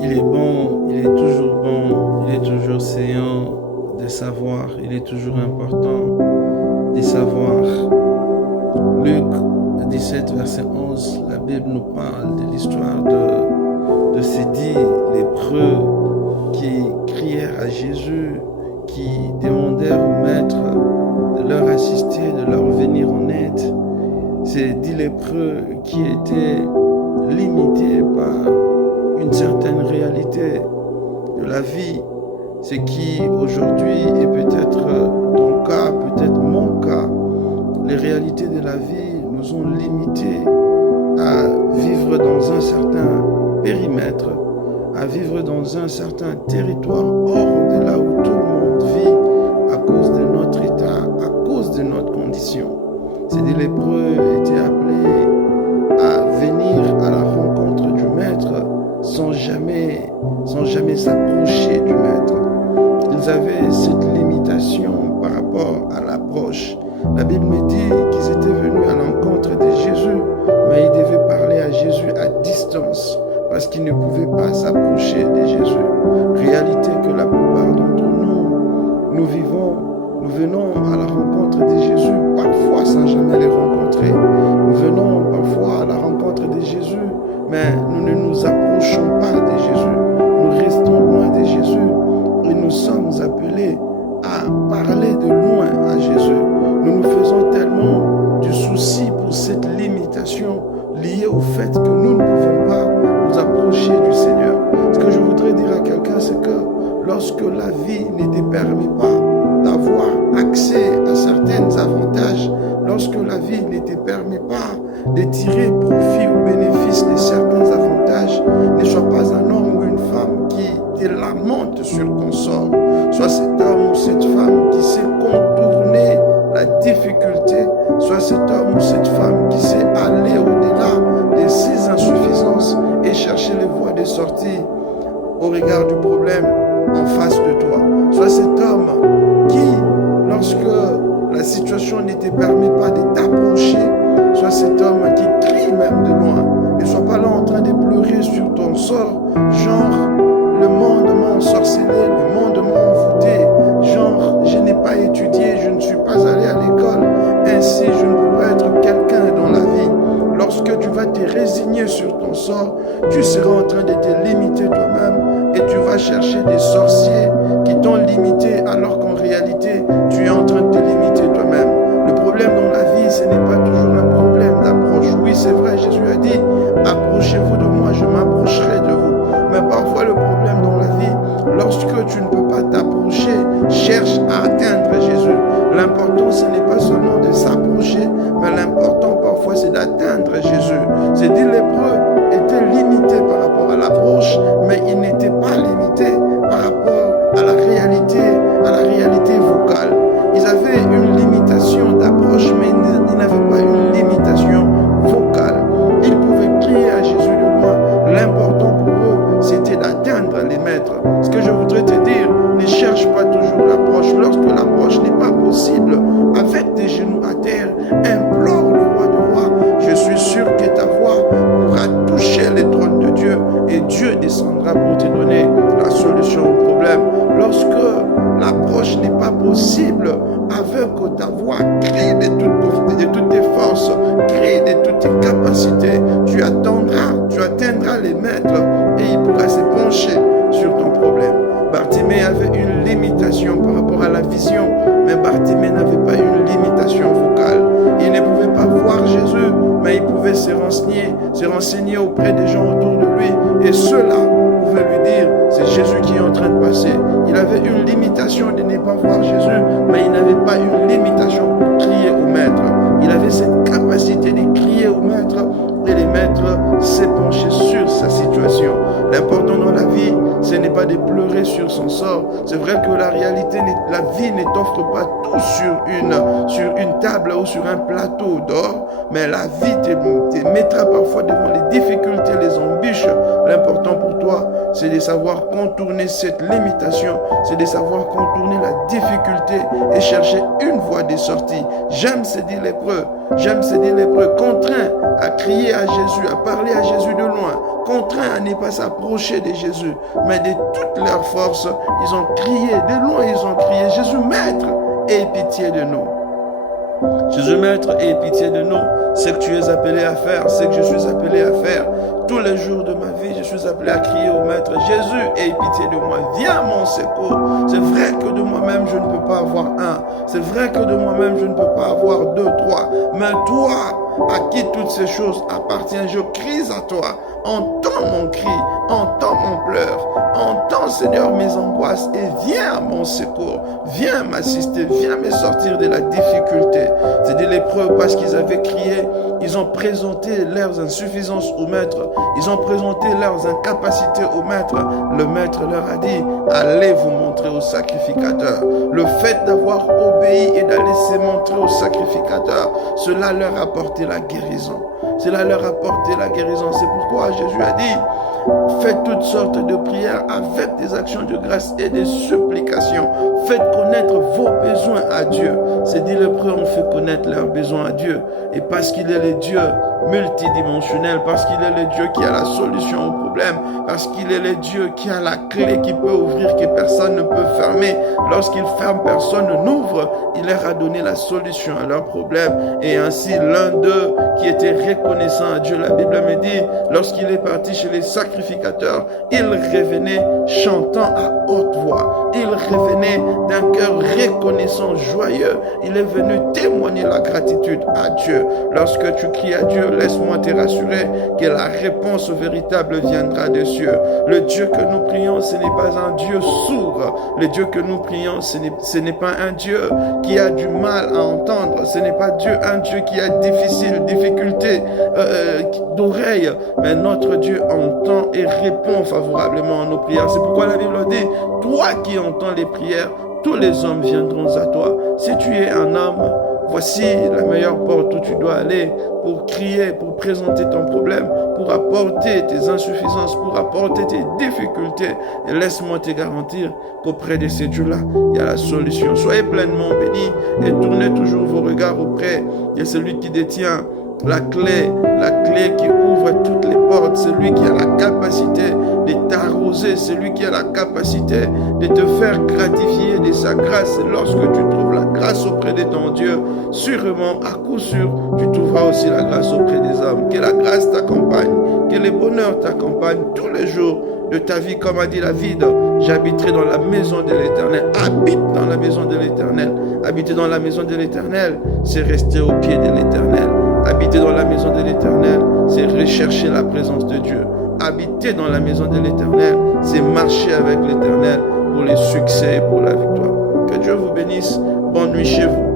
Il est bon, il est toujours bon, il est toujours séant de savoir, il est toujours important de savoir. Luc 17, verset 11, la Bible nous parle de l'histoire de ces 10 lépreux qui crièrent à Jésus, qui demandèrent au Maître de leur assister, de leur venir en aide. Ces 10 lépreux qui étaient limités par une certaine réalité de la vie, ce qui aujourd'hui est peut-être ton cas, peut-être mon cas. Les réalités de la vie nous ont limités à vivre dans un certain périmètre, à vivre dans un certain territoire hors de là où tout le monde vit à cause de notre état, à cause de notre condition. Ces lépreux étaient appelés à venir à la rencontre du Maître sans jamais s'approcher du Maître. Ils avaient cette limitation par rapport à l'approche. La Bible me dit qu'ils étaient venus à l'encontre de Jésus, mais ils devaient parler à Jésus à distance parce qu'ils ne pouvaient pas s'approcher de Jésus. Réalité que la plupart d'entre nous vivons, nous venons à la rencontre de Jésus parfois sans jamais les rencontrer. Nous venons parfois à la rencontre de Jésus, mais nous ne nous approchons pas de Jésus. Nous restons loin de Jésus et nous sommes appelés à parler de loin à Jésus. Nous nous faisons tellement du souci pour cette limitation liée au fait que nous ne pouvons pas nous approcher du Seigneur. Ce que je voudrais dire à quelqu'un, c'est que lorsque la vie ne te permet pas d'avoir accès à certains avantages, lorsque la vie ne te permet pas de tirer profit ou bénéfice de certains avantages, ne sois pas un homme ou une femme qui te lamente sur ton sort. Sois cet homme ou cette femme qui sait contourner la difficulté, soit cet homme ou cette femme qui sait aller au-delà de ses insuffisances et chercher les voies de sortie au regard du problème en face de toi. Sois cet homme qui, lorsque la situation ne te permet pas de t'approcher, sois cet homme qui crie même de loin. Ne sois pas là en train de pleurer sur ton sort, genre le monde m'a ensorcelé, le monde m'a envoûté, genre je n'ai pas étudié, je ne suis pas allé à l'école, ainsi je ne peux pas être quelqu'un dans la vie. Lorsque tu vas te résigner sur ton sort, tu seras en train de te limiter toi-même et tu vas chercher des sorciers qui t'ont limité alors qu'en réalité, tu es en train de te limiter toi-même. Le problème dans la vie, ce n'est pas toujours un problème d'approche. Oui, c'est vrai, Jésus a dit, approchez-vous de moi, je m'approcherai de vous. Mais parfois, le problème dans la vie, lorsque tu ne peux pas t'approcher, cherche à atteindre Jésus. L'important, ce n'est pas seulement de s'approcher, mais l'important parfois, c'est d'atteindre Jésus. Ces 10 lépreux étaient limités par rapport à l'approche, mais ils n'étaient pas limités par rapport à la réalité vocale. Ils avaient une limitation d'approche, mais ils n'avaient pas une limitation vocale. Ils pouvaient crier à Jésus de loin. L'important pour eux, c'était d'atteindre les maîtres. Ce que je voudrais te dire, ne cherche pas toujours l'approche. Lorsque l'approche n'est pas possible, avec tes genoux à terre, implore le roi de rois. Je suis sûr que ta voix pourra toucher les trônes de Dieu et Dieu descendra pour te donner la solution au problème. Lorsque l'approche n'est pas possible, avec ta voix, crie de toutes tes forces, crie de toutes tes capacités, tu atteindras les maîtres et il pourra se pencher sur ton problème. Bartimée avait une limitation par rapport à la vision, mais Bartimée n'avait pas une limitation vocale. Il ne pouvait pas voir Jésus, mais il pouvait se renseigner auprès des gens autour de lui. Et ceux-là pouvaient lui dire, c'est Jésus qui est en train de passer. Il avait une limitation de ne pas voir Jésus, mais il n'avait pas une limitation pour crier au Maître. Il avait cette capacité de crier au Maître et le Maître s'est penché sur sa situation. L'important dans la vie, ce n'est pas de pleurer sur son sort. C'est vrai que la réalité, la vie ne t'offre pas tout sur une table ou sur un plateau d'or, mais la vie te mettra parfois devant les difficultés, les embûches. L'important pour toi, c'est de savoir contourner cette limitation, c'est de savoir contourner la difficulté et chercher une voie de sortie. J'aime ces dix lépreux, contraints à crier à Jésus, à parler à Jésus de loin, contraints à ne pas s'approcher de Jésus, mais de toute leur force, ils ont crié, de loin ils ont crié, Jésus Maître, aie pitié de nous. Jésus Maître, aie pitié de nous. C'est que tu es appelé à faire, c'est que je suis appelé à faire. Tous les jours de ma vie, je suis appelé à crier au Maître, Jésus, aie pitié de moi, viens à mon secours. C'est vrai que de moi-même, je ne peux pas avoir un. C'est vrai que de moi-même, je ne peux pas avoir deux, trois. Mais toi, à qui toutes ces choses appartiennent, je crie à toi. Entends mon cri, entends mon pleur, entends Seigneur mes angoisses et viens à mon secours, viens m'assister, viens me sortir de la difficulté. C'est des lépreux parce qu'ils avaient crié, ils ont présenté leurs insuffisances au Maître, ils ont présenté leurs incapacités au Maître. Le Maître leur a dit, allez vous montrer au sacrificateur. Le fait d'avoir obéi et d'aller se montrer au sacrificateur, cela leur a apporté la guérison. Cela leur a apporté la guérison. C'est pourquoi Jésus a dit, faites toutes sortes de prières avec des actions de grâce et des supplications. Faites connaître vos besoins à Dieu. Ces dix lépreux ont fait connaître leurs besoins à Dieu. Et parce qu'il est le Dieu multidimensionnel, parce qu'il est le Dieu qui a la solution au problème, parce qu'il est le Dieu qui a la clé qui peut ouvrir, que personne ne peut fermer. Lorsqu'il ferme, personne n'ouvre. Il leur a donné la solution à leur problème. Et ainsi, l'un d'eux qui était reconnaissant à Dieu, la Bible me dit, lorsqu'il est parti chez les sacrificateurs, il revenait chantant à haute voix. Il revenait d'un cœur reconnaissant, joyeux. Il est venu témoigner la gratitude à Dieu. Lorsque tu cries à Dieu, laisse-moi te rassurer que la réponse véritable viendra des cieux. Le Dieu que nous prions, ce n'est pas un Dieu sourd. Le Dieu que nous prions, ce n'est pas un Dieu qui a du mal à entendre. Ce n'est pas un Dieu qui a difficulté d'oreille. Mais notre Dieu entend et répond favorablement à nos prières. C'est pourquoi la Bible dit, toi qui entends les prières, tous les hommes viendront à toi. Si tu es un homme, voici la meilleure porte où tu dois aller pour crier, pour présenter ton problème, pour apporter tes insuffisances, pour apporter tes difficultés. Et laisse-moi te garantir qu'auprès de ces dieux-là, il y a la solution. Soyez pleinement bénis et tournez toujours vos regards auprès de celui qui détient la clé qui ouvre toutes les portes, celui qui a la capacité de t'arroser, celui qui a la capacité de te faire gratifier de sa grâce. Et lorsque tu trouves la grâce auprès de ton Dieu, sûrement, à coup sûr, tu trouveras aussi la grâce auprès des hommes. Que la grâce t'accompagne, que le bonheur t'accompagne tous les jours de ta vie, comme a dit David, j'habiterai dans la maison de l'Éternel. Habite dans la maison de l'Éternel. Habiter dans la maison de l'Éternel, c'est rester au pied de l'Éternel. Habiter dans la maison de l'Éternel, c'est rechercher la présence de Dieu. Habiter dans la maison de l'Éternel, c'est marcher avec l'Éternel pour les succès et pour la victoire. Que Dieu vous bénisse. Bonne nuit chez vous.